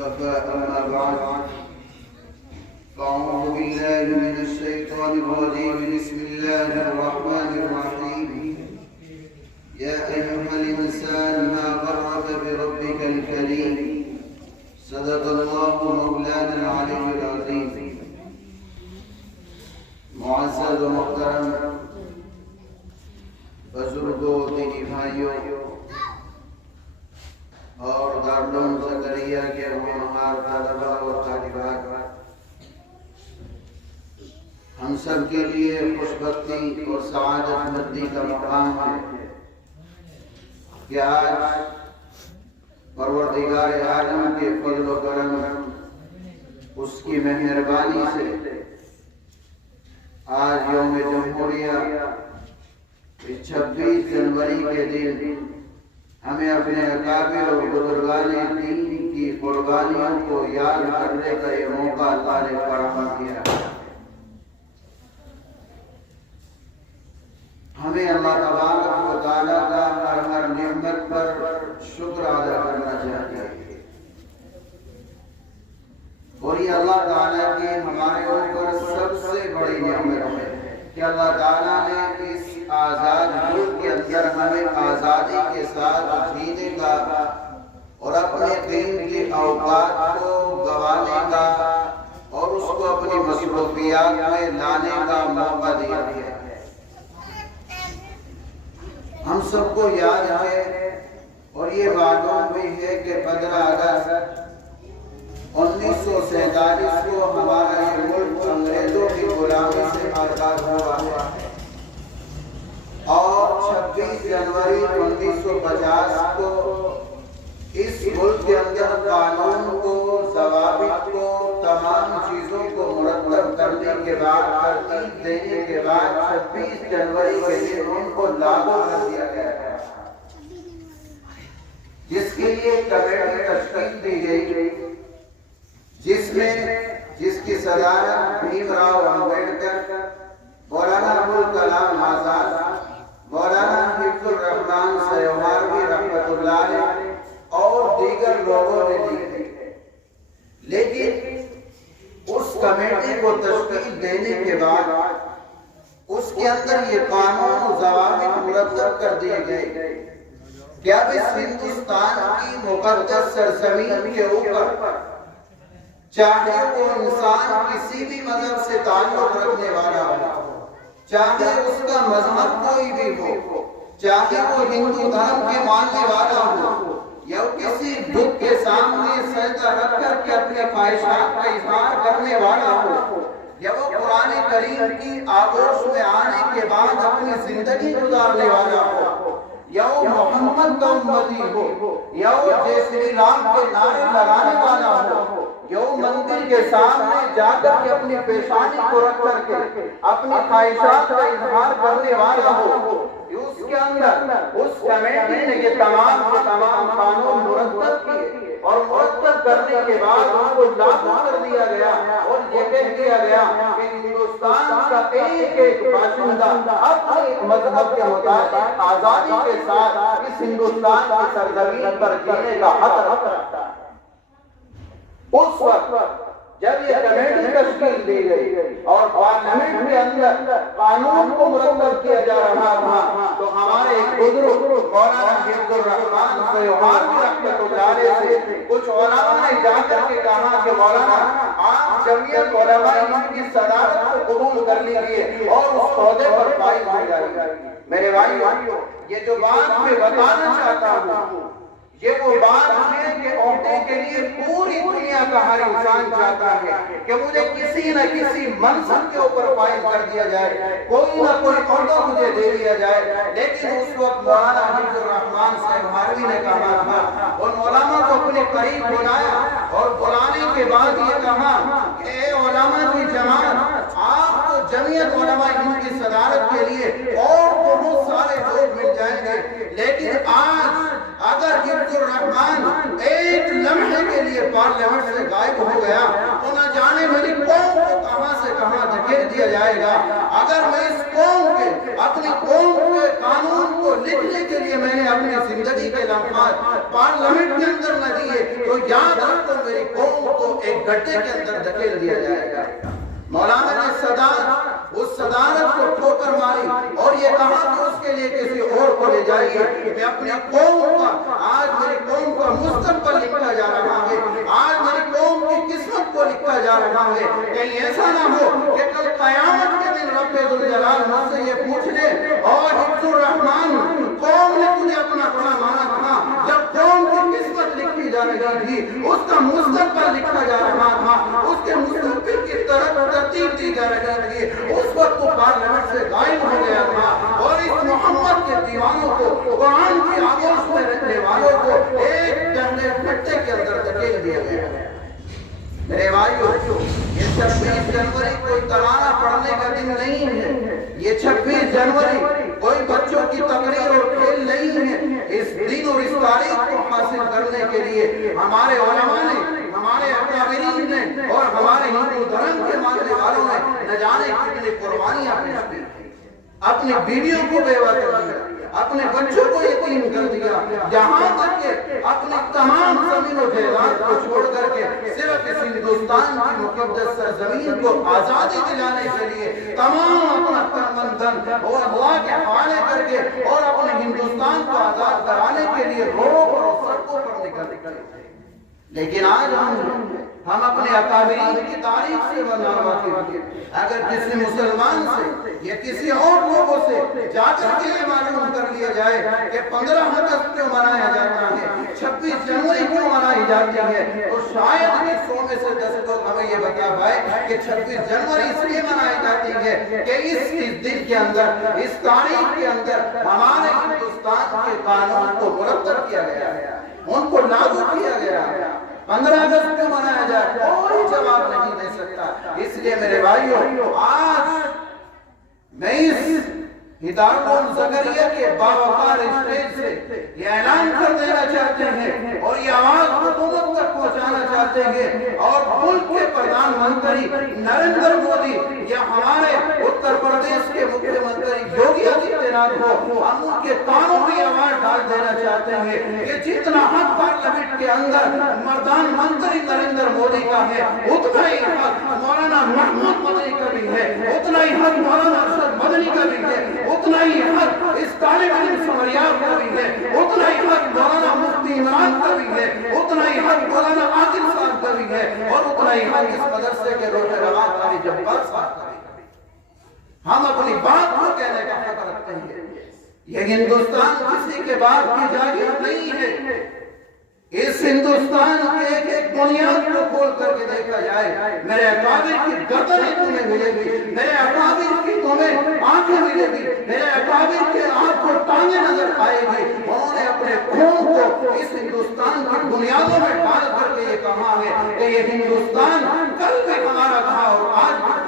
المصطفى أما بعد فأعوذ بالله من الشيطان الرجيم بسم الله الرحمن الرحيم يا أيها الإنسان ما غرك بربك الكريم صدق الله مولانا العلي العظيم معزز و محترم بزرگوں دینی بھائیوں اور دارالعلوم زکریا کے ہونہار طلباء اور طالبات، ہم سب کے لیے خوش بختی اور سعادت مندی کا مقام ہے کہ آج پروردگار عالم کے فضل و کرم، اس کی مہربانی سے آج یوم جمہوریہ 26 جنوری کے دن ہمیں اپنے اکابر اور بزرگان دین کی قربانیوں کو یاد کرنے کا یہ موقع اللہ نے فراہم کیا۔ ہمیں اللہ تبارک و تعالیٰ کا ہر نعمت پر شکر ادا کرنا چاہیے، اور یہ اللہ تعالیٰ کی ہمارے اوپر سب سے بڑی نعمت ہے کہ اللہ تعالیٰ نے اس آزاد ملک کے اندر ہمیں آزادی کے ساتھ جینے کا اور اپنے قیمتی اوقات کو گوانے کا اور اس کو اپنی مصروفیات میں لانے کا موقع دیا ہے۔ ہم سب کو یاد ہے اور یہ معلوم بھی ہے کہ 15 اگست 1947 کو ہمارا یہ ملک انگریزوں کی غلامی سے آزاد ہوا ہے، اور 26 جنوری 1950 کو اس ملک کے اندر قانون کو، ضوابط کو، تمام چیزوں کو مرتب کرنے کے بعد، ترتیب دینے کے بعد 26 جنوری کے دن ان کو لاگو کر دیا گیا ہے، جس کے لیے کمیٹی تشکیل دی گئی جس کی صدارت بھیم راؤ امبیڈکر، مولانا ابوالکلام آزاد، مولانا حفظ الرحمان سیوماروی رحمۃ اللہ علیہ اور دیگر لوگوں نے دی تھی۔ لیکن اس کمیٹی کو تشکیل دینے کے بعد اس کے اندر یہ قانون و ضوابط مرتب کر دیے گئے کہ اب اس ہندوستان کی مقدس سرزمین کے اوپر چاہے وہ انسان کسی بھی مذہب سے تعلق رکھنے والا ہو، چاہے اس کا مذہب کوئی بھی ہو، چاہے وہ ہندو دھرم کے ماننے والا ہو یا کسی بت کے سامنے سجدہ رکھ کر کے اپنے خواہشات کا اظہار کرنے والا ہو، یا وہ قرآن کریم کی آغوش میں آنے کے بعد اپنی زندگی گزارنے والا ہو، یا وہ محمد کا امتی ہو، یا وہ جے شری رام کے نعرے لگانے والا ہو، یا وہ مندر کے سامنے جا کر کے اپنی پیشانی کو رکھ کر کے اپنی خواہشات کا اظہار کرنے والا ہو، اس کے اندر اس کمیٹی نے یہ تمام قانون مرتب کیے، اور مرتب کرنے کے بعد ان کو لاگو کر دیا گیا، اور یہ کہہ دیا گیا کہ ہندوستان کا ایک ایک باشندہ اپنے مذہب کے مطابق آزادی کے ساتھ اس ہندوستان کی سرزمین پر جینے کا حق رکھتا ہے۔ اس وقت جب یہ کمیٹی تشکیل دی گئی اور پارلیمنٹ کے اندر قانون کو مرتب کیا جا رہا تھا، تو ہمارے ایک بزرگ مولانا حفظ الرحمان سیوماروی رحمۃ اللہ علیہ سے کچھ علماء نے جا کر کے کہا کہ مولانا آپ جمعیت علماء ہند کی صدارت کو قبول کر لیجیے اور اس عہدے پر فائز ہو جائیے۔ میرے بھائیو، یہ جو بات میں بتانا چاہتا ہوں یہ وہ بات ہے کہ عہدے کے لیے پوری دنیا کا ہر انسان چاہتا ہے کہ مجھے کسی نہ کسی منصب کے اوپر فائز کر دیا جائے، کوئی نہ کوئی عہدہ مجھے دے دیا جائے۔ لیکن اس وقت مولانا حفظ الرحمان سیوماروی نے کہا تھا، ان علماء کو اپنے قریب بلایا اور بلانے کے بعد یہ کہا کہ اے علماء کی جماعت، آپ کو جمعیت علماء ہند کی صدارت کے لیے اور بہت سارے لوگ مل جائیں گے، لیکن آج اگر حفظ الرحمان ایک لمحے کے لیے پارلیمنٹ سے غائب ہو گیا تو نہ جانے میری قوم کو کہاں سے کہاں دھکیل دیا جائے گا. اگر میں اس قوم کے اپنی قوم کے قانون کو لکھنے کے لیے میں نے اپنی زندگی کے لمحات پارلیمنٹ کے اندر نہ دیے تو یاد رکھو میری قوم کو ایک گڈھے کے اندر دھکیل دیا جائے گا. مولانا نے اس صدارت کو ٹھوکر ماری اور یہ کہا کہ اس کے لیے کسی اور کو لے جائیے. میں اپنی قوم کا آج میری قوم کا مستقبل لکھا جا رہا ہے, آج میری قوم کی قسمت کو لکھا جا رہا ہے. کہیں ایسا نہ ہو کہ کل قیامت کے دن رب ذوالجلال مجھ سے یہ پوچھ لے اور حفظ الرحمان قوم نے تجھے اپنا بڑا مانا تھا, جب قوم کی قسمت لکھی جا رہی تھی, اس کا مستقبل لکھا جا رہا تھا, اس کے مستقبل کی طرف ترتیب دی جا رہی تھی, اس وقت وہ پارلیمنٹ سے غائب ہو گیا تھا اور اس محمد کے دیوانوں کو, قرآن کی آگوش میں رہنے والوں کو ایک جنگے پھٹے کے اندر دھکیل دیا گیا. میرے بھائیو, یہ 26 جنوری کوئی ترانہ پڑھنے کا دن نہیں ہے, یہ 26 جنوری کوئی بچوں کی تقریر اور کھیل نہیں ہے. اس دن اور اس تاریخ کو حاصل کرنے کے لیے ہمارے علماء نے, ہمارے اکابرین نے اور ہمارے ہندو دھرم کے ماننے والوں نے نہ جانے کتنی قربانیاں پیش کی, اپنی بیویوں کو بیوہ کر دیا, اپنے بچوں کو یتیم کر دیا, یہاں تک کہ اپنی تمام زمین و جائیداد کو چھوڑ کر کے صرف اس ہندوستان کی مقدس سرزمین کو آزادی دلانے کے لیے تمام اپنا تن دھن اور اللہ کے حوالے کر کے اور اپنے ہندوستان کو آزاد کرانے کے لیے روڈ اور سڑکوں پر نکل. لیکن آج ہم اپنے اکابرین کی تاریخ سے واقف ہیں. اگر کسی مسلمان سے یا کسی اور لوگوں سے جا کر کے یہ معلوم کر لیا جائے کہ 15 اگست کیوں منایا جاتا ہے, 26 جنوری کیوں منائی جاتی ہے, تو شاید بھی 100 میں سے 10 لوگ ہمیں یہ بتا پائے کہ 26 جنوری اس لیے منائی جاتی ہے کہ اس دن کے اندر, اس تاریخ کے اندر ہمارے ہندوستان کے قانون کو مرتب کیا گیا, ان کو لاگو کیا گیا. 15 اگست کو منایا جائے, کوئی جواب نہیں دے سکتا. اس لیے میرے بھائیو, آج میں اس ہدایت زکریا کے باوقار اسٹیج سے یہ اعلان کر دینا چاہتے ہیں اور یہ آواز حکومت تک پہنچانا چاہتے ہیں اور ملک کے پردھان منتری نریندر مودی یا ہمارے اتر پردیش کے مکھیہ منتری یوگی آدتیہ ناتھ کو ہم ان کے کانوں میں آواز ڈال دینا چاہتے ہیں کہ جتنا حق پارلیمنٹ کے اندر پردھان منتری نریندر مودی کا ہے, اتنا ہی حق مولانا محمود مدنی کا بھی ہے, اتنا ہی حق مولانا ارشد مدنی کا بھی ہے, اتنا ہی حق اس طالب علم سمریاب کا بھی ہے, اتنا ہی حق مولانا مفتی عمران کا بھی ہے, اتنا ہی حق مولانا عادل صاحب کا بھی ہے اور اتنا ہی حق اس مدرسے کے روح رواں قاری جبار صاحب کا بھی ہے. ہم اپنی بات کو کہنے کا حق رکھتے ہیں. یہ ہندوستان کسی کے بعد کی جاگیر نہیں ہے. اس ہندوستان کے ایک بنیاد کو کھول کر کے دیکھا جائے, میرے اکابر کی گردنیں تمہیں ملے گی, میرے اکابر کی تمہیں آنکھیں ملے گی, میرے اکابر کے آپ کو ٹانگیں نظر آئے گی. انہوں نے اپنے خون کو اس ہندوستان کی بنیادوں میں ڈال کر کے یہ کہا ہے کہ یہ ہندوستان کل بھی ہمارا تھا اور آج بھی